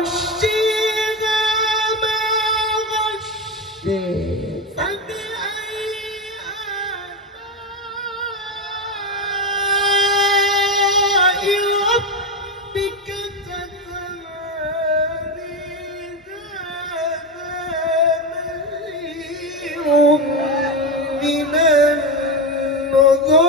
وغشيها ما غشي فبأي آلاء ربك تتماري هذا نذير من النذر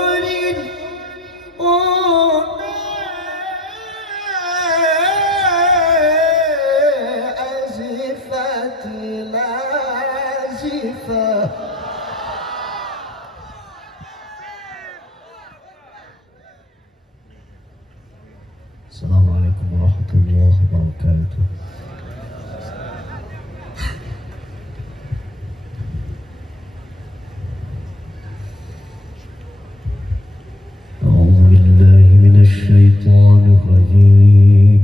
أزفت الآزفة. السلام عليكم ورحمة الله وبركاته. أعوذ بالله من الشيطان الرجيم.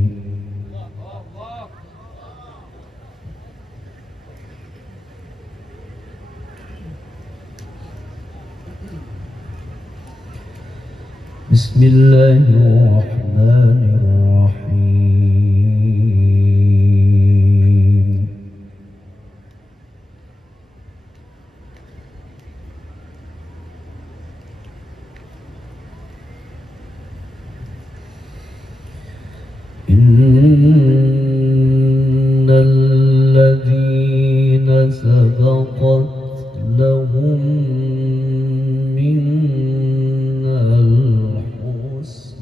بسم الله الرحمن الرحيم. إن الذين سبقت لهم منا الحسنى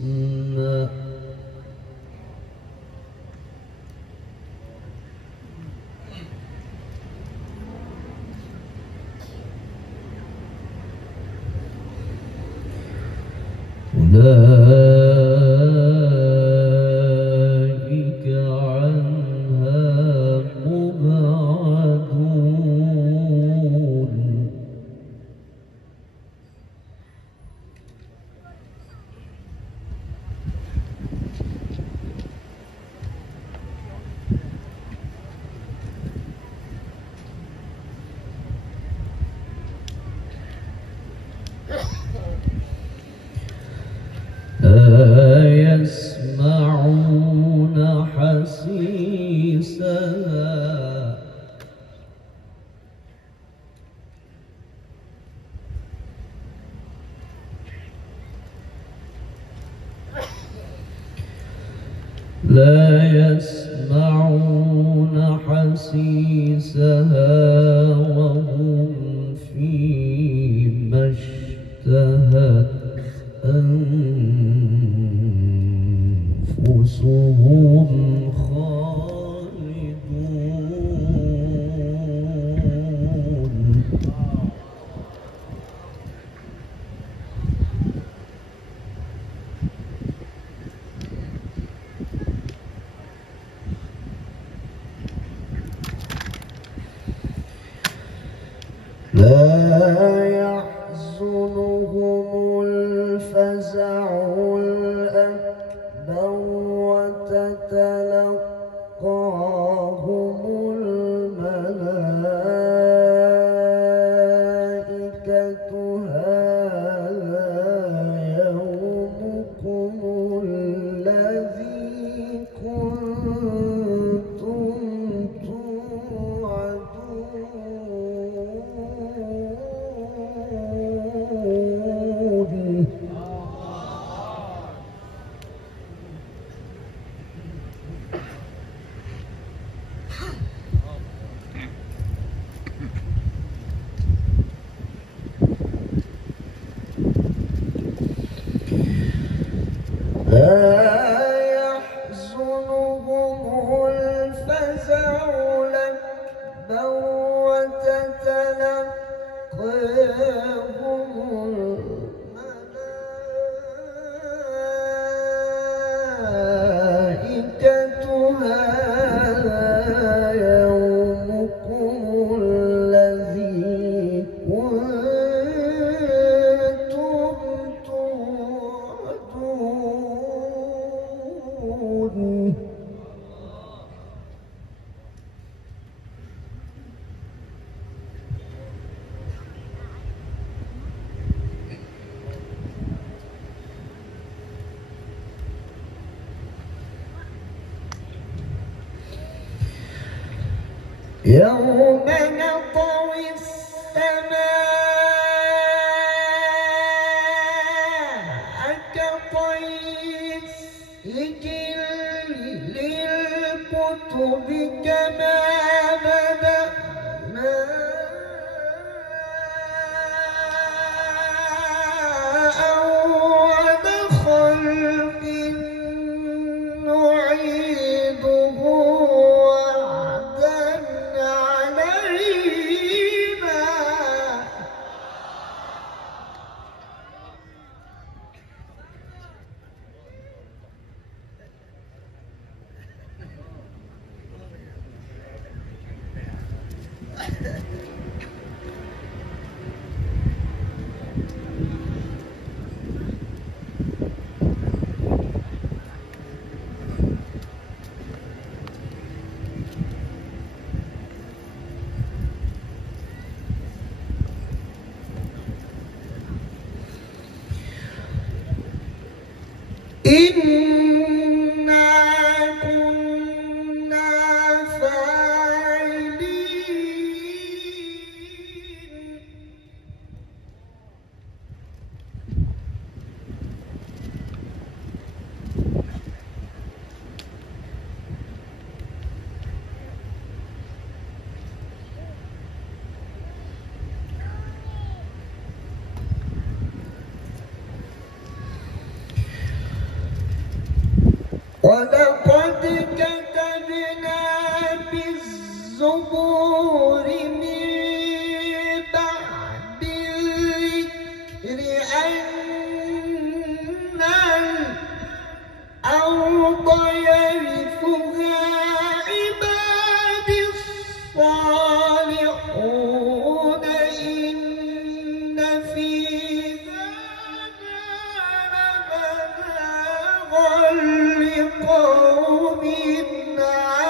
أولئك عنها مبعدون. لا يسمعون حسيسها لا يسمعون حسيسها وهم فيما اشتهت أنفسهم خالدون. لا يحزنهم الفزع الأكبر وتتلقاهم الملائكة هذا يومكم الذي كنتم توعدون. لا يحزنهم الفزع الأكبر وتتلقاهم الملائكة هذا يومكم الذي كنتم توعدون. يوم نطوي السماء كطي السجل للكتب كما بدأنا أول خلق نعيده وعدا علينا. إنا كنا فاعلين. ولقد كتبنا في الزبور من بعد الذكر أن الأرض يرثها عبادي الصالحون. إن في لقوم عابدين.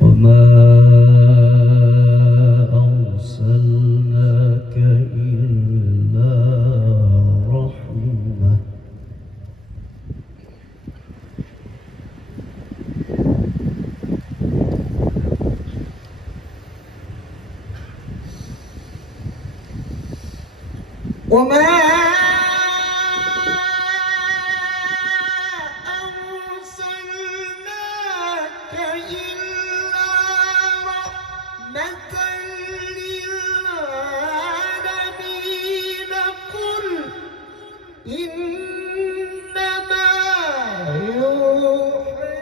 وما أرسلناك إلا رحمة. وما أرسلناك إلا رحمة للعالمين. قل إنما يوحى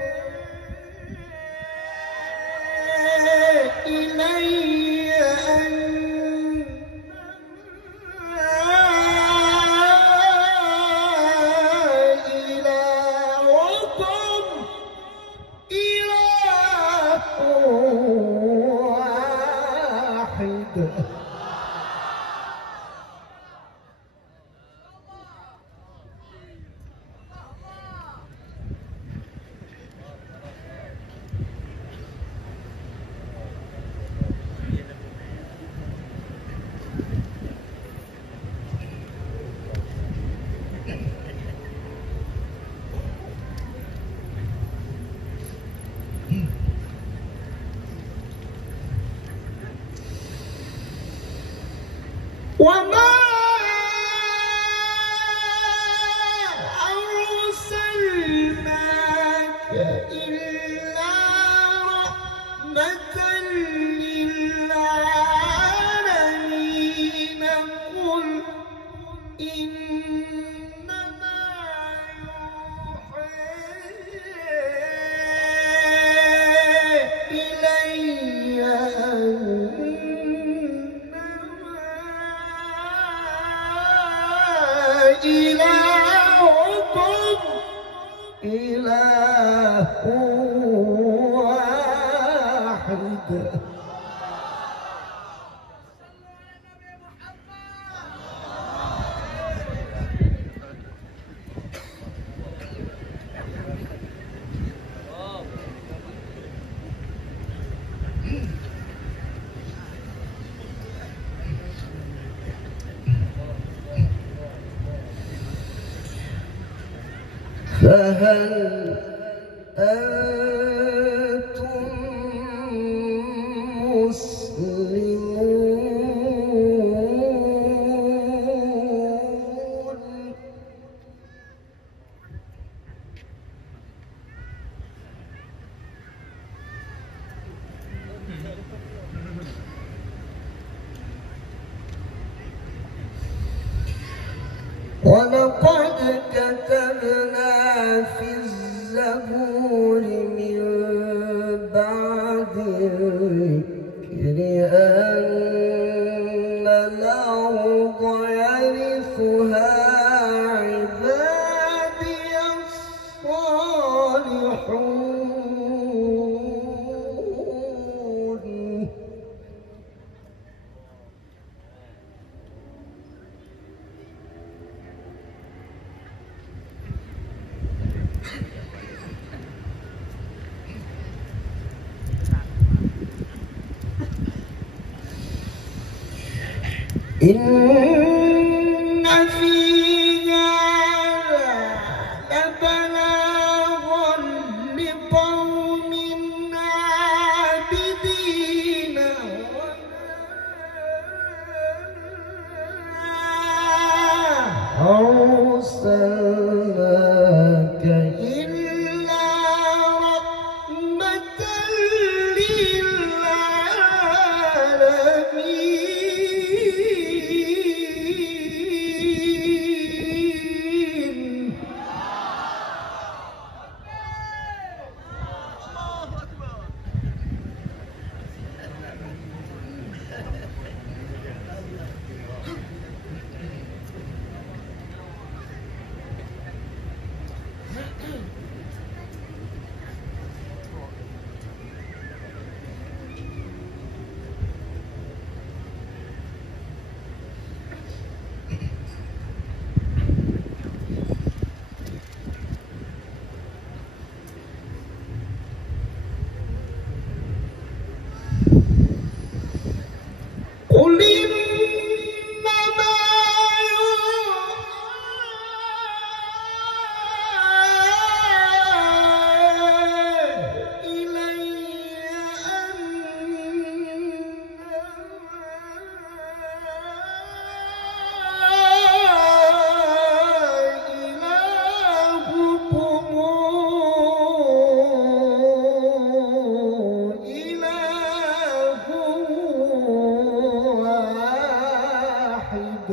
إلي وما أرسلناك إلا رحمة للعالمين. قل إنما يوحى إلي إلهكم إله فهل أنتم مسلمون؟ ولقد كتبنا في الزبور من بعد الذكر أن الأرض يرثها عبادي الصالحون. إن في هذا لبلاغا لقوم عابدين وما أرسلناك إلا رحمة للعالمين. قل إنما يوحى إلي أنما إلهكم إله واحد.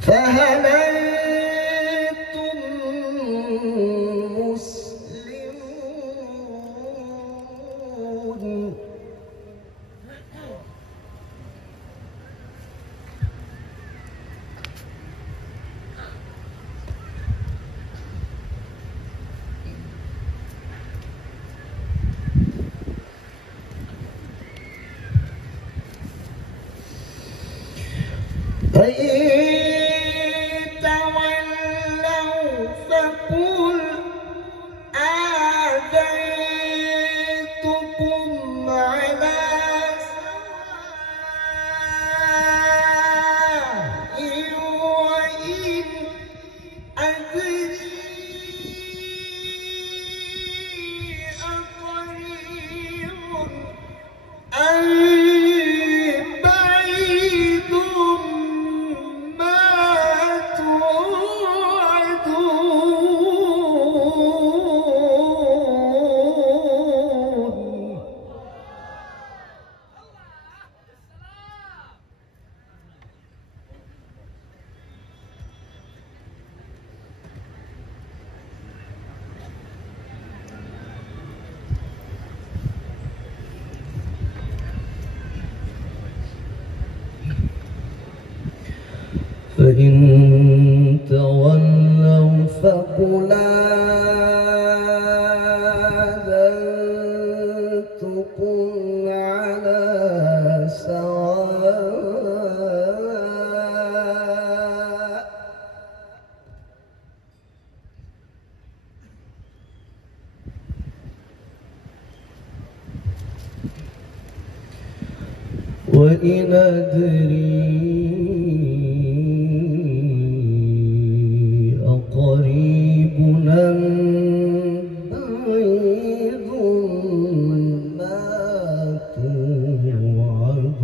فهل أنتم مسلمون؟ فإن تولوا فقل آذنتكم على سواء وإن أدري أقريب أم بعيد ما توعدون. فإن تولوا فقل آذنتكم على وإن أدري أقريب أم بعيد ما توعدون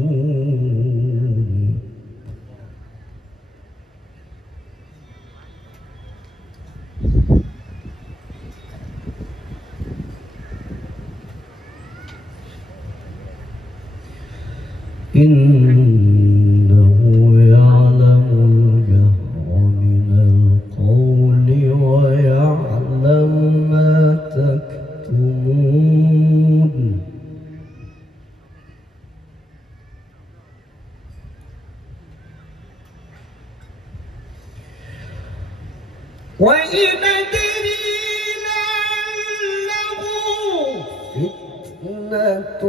إنه يعلم الجهر من القول ويعلم ما تكتمون وإن أدري لعله فتنة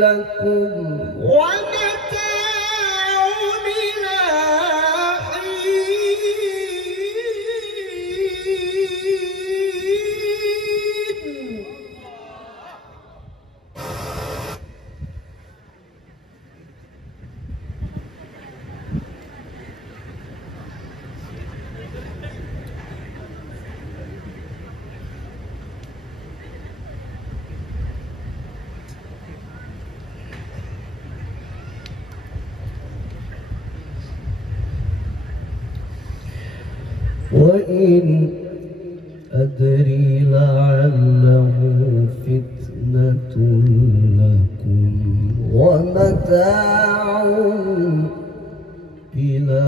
لكم ومتاع إلى حين وإن أدري لعله فتنة لكم ومتاع إلى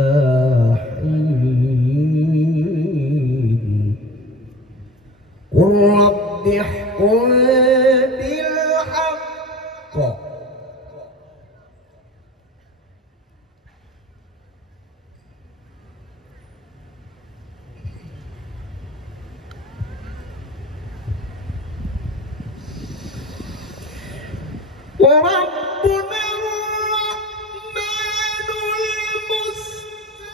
حين قل رب احكم بالحق وربنا الرحمن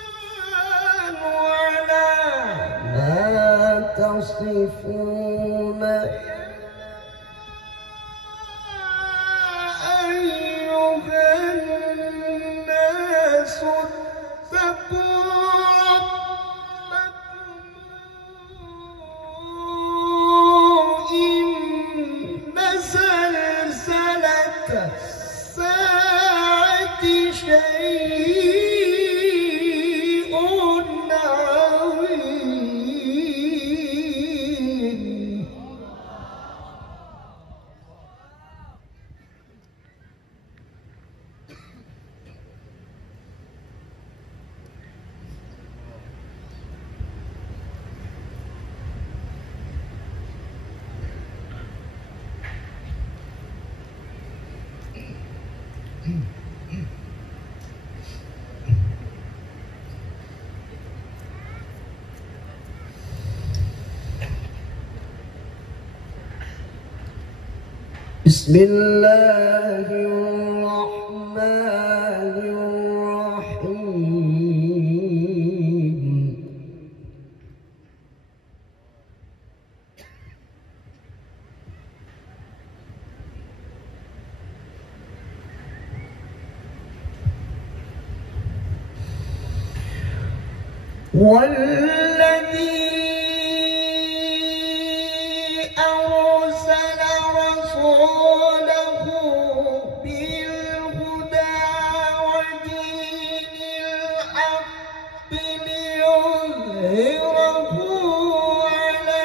المستعان على ما تصفون أيها الناس اتقوا ربكم إن زلزلة الساعة شيء عظيم بسم الله الرحمن الرحيم والذي أرسل رسوله بالهدى ودين الحق ليظهره على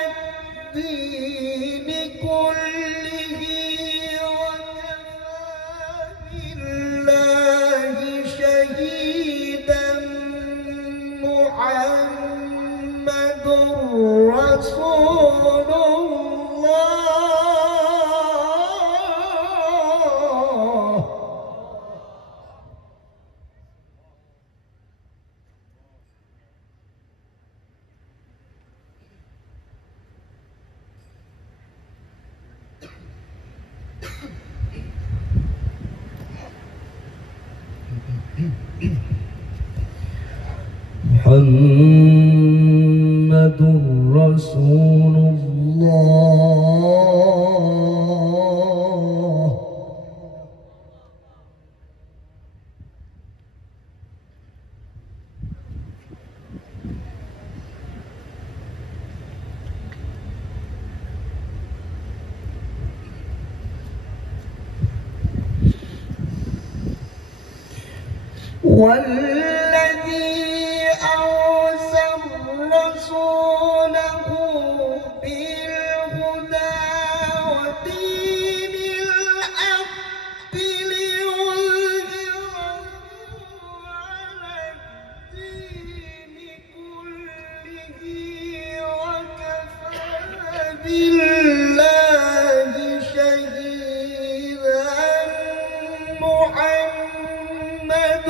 الدين كله وكفى بالله شهيدا محمد رسول الله محمد رسول الله والذي أرسل رسوله بالهدى ودين الحق ليظهره على الدين كله وكفى بالله شهيدا محمد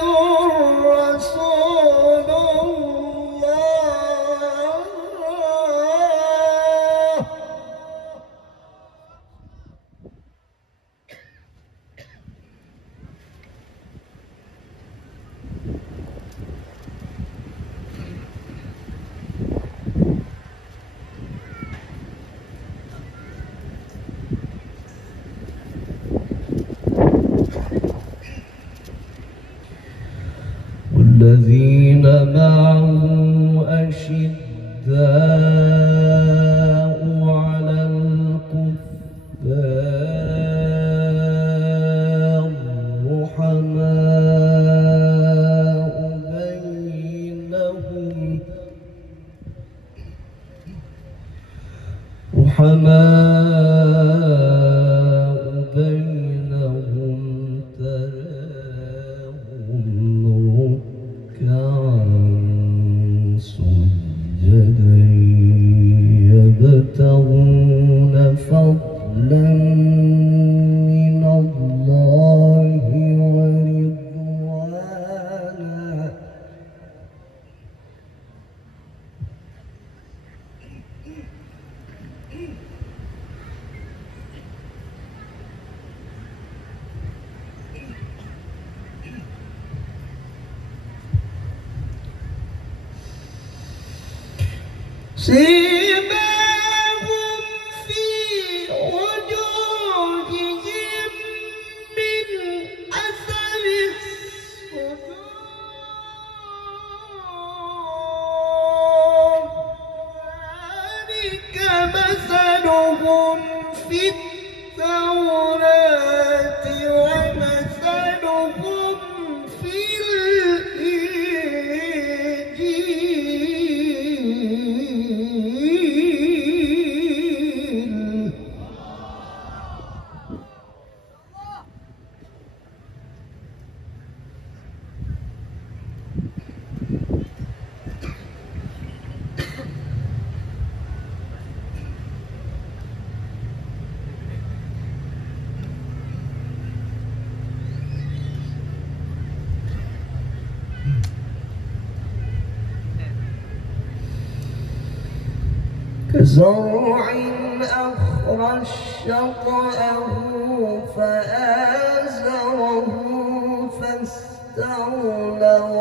رسول الله. والذين معه أشداء على الكفار رحماء بينهم تراهم ركعا سجدا يبتغون فضلا من الله ورضوانا سيماهم في وجوههم من أثر السجود ذلك مثلهم في التوراة ومثلهم في الإنجيل. كزرع أخرج شطأه فآزره فاستغلظ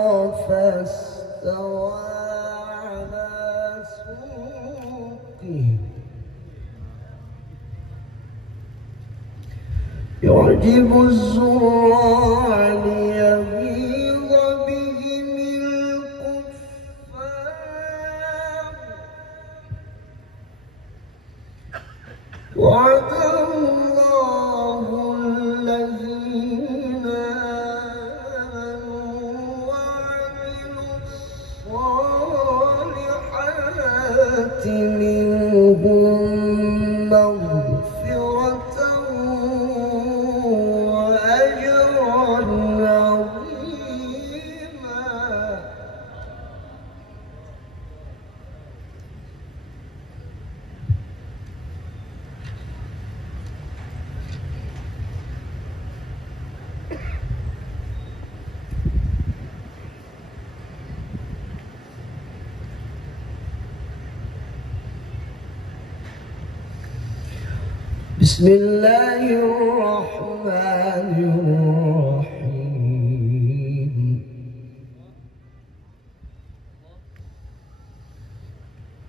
فاستوى على سوقه يعجب الزراع ليغيظ بهم الكفار. وعد الله الذين آمنوا وعملوا الصالحات منهم مغفرة وأجرا عظيما. بسم الله الرحمن الرحيم.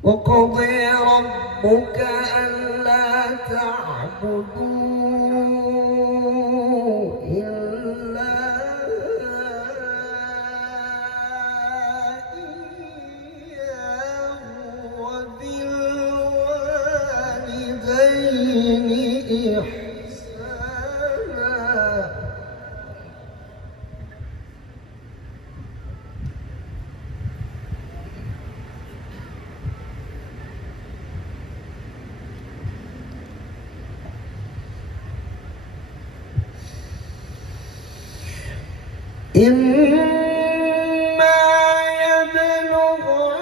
وقضى ربك ألا تعبدوا إلا إياه وبالوالدين إحسانا إما يبلغن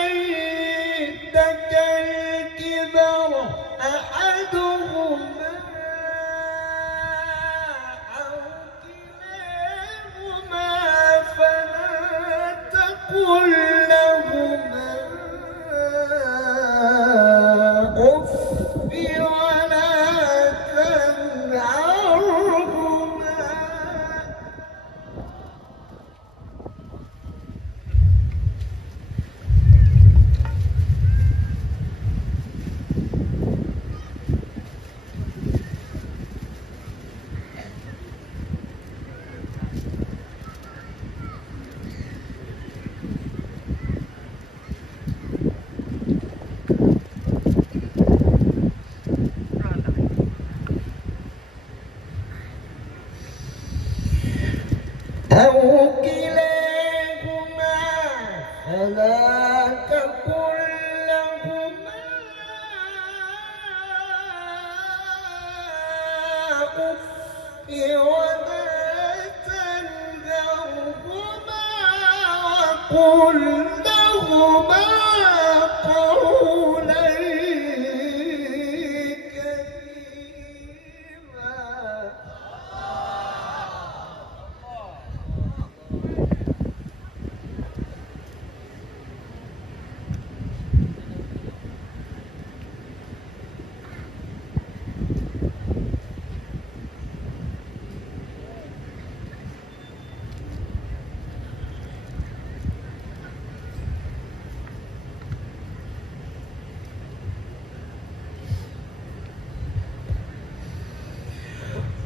عندك الكبر أحدهما أو كلاهما فلا تقل لهما أف ولا تنهرهما أو كلاهما فلا تقل لهما أف ولا تنهرهما وقل لهما قولا كريما.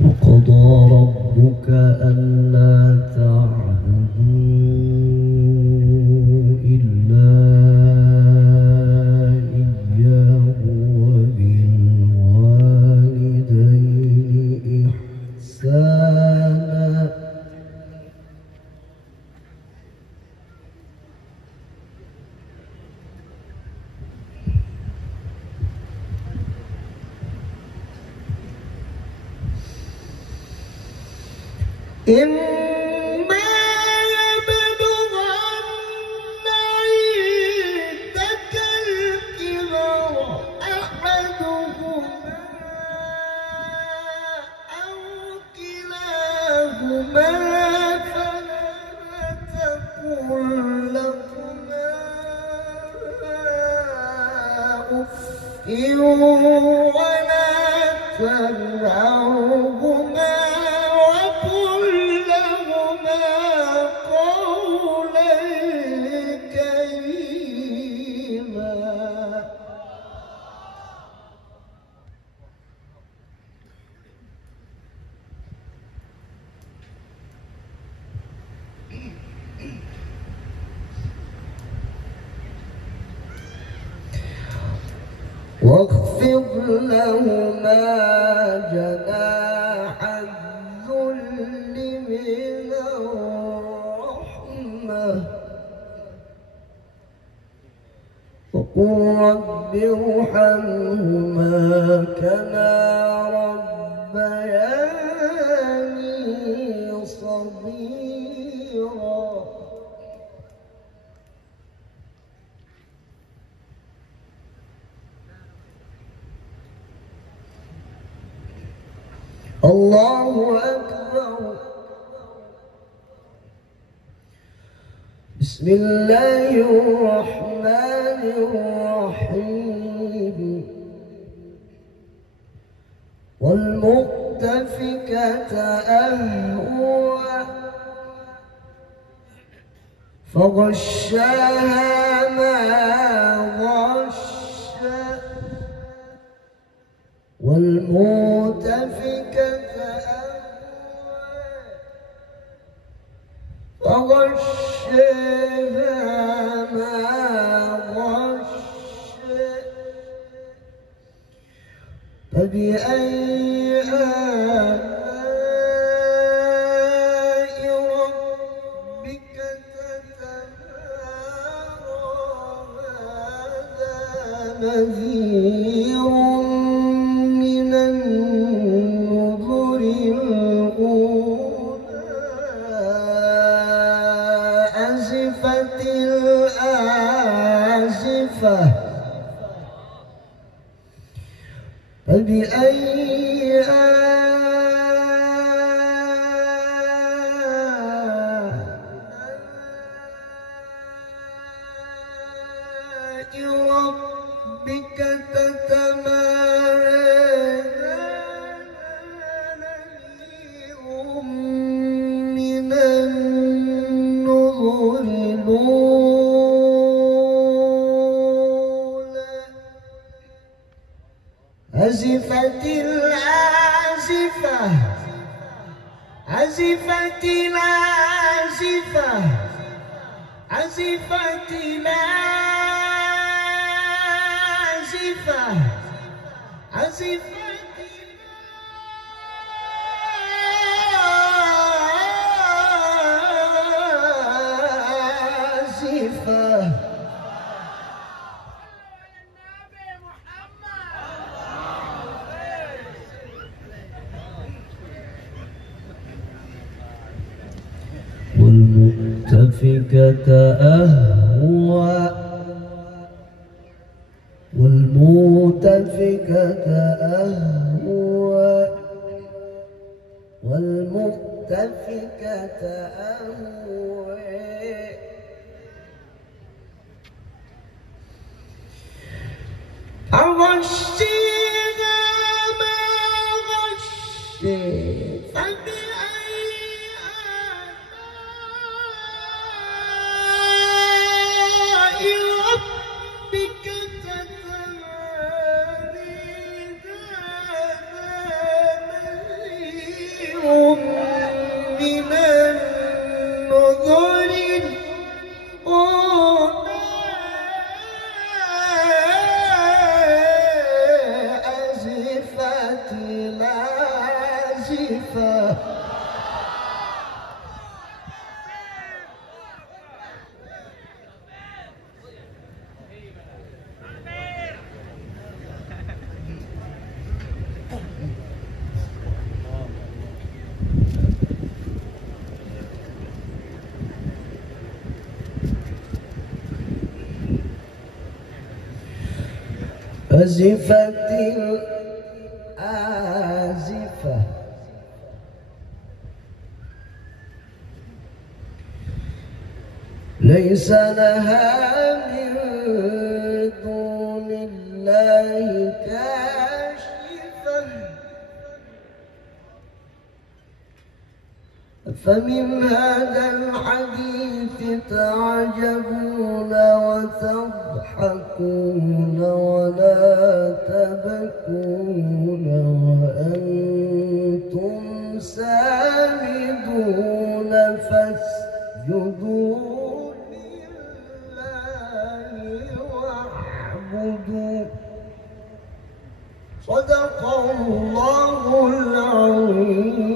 وقضى ربك ألا تعبدوا إلا إياه وبالوالدين إحسانا إما يبلغن عندك الكبر أحدهما أو كلاهما فلا تقل لهما أف ولا تنهرهما وقل لهما قولا كريما. واخفض لهما جناح الذل من الرحمة وقل رب ارحمهما كما ربياني صغيرا. الله أكبر. بسم الله الرحمن الرحيم. والمؤتفكة أهوى فغشاها ما غش والمؤتفكة أهوى فغشاها ما غش فبأي آلاء ربك تتمارى؟ هذا نذير من فبأي آلاء ربك تتمارى من النذر الأولى أزفت الآزفة أزفت الآزفة أزفت الآزفة أزفت الآزفة والمؤتفكة أهوى والمؤتفكة أهوى والمؤتفكة أهوى أغشيها ما غشي فبأي آلاء ربك تتمارى نذير من النذر أزفت الآزفة أزفت الآزفة ليس لها من دون الله كاشفة فمن هذا الحديث تعجبون وتضحكون ولا تبكون وأنتم سامدون فاسجدوا لله واعبدوا صدق الله العظيم.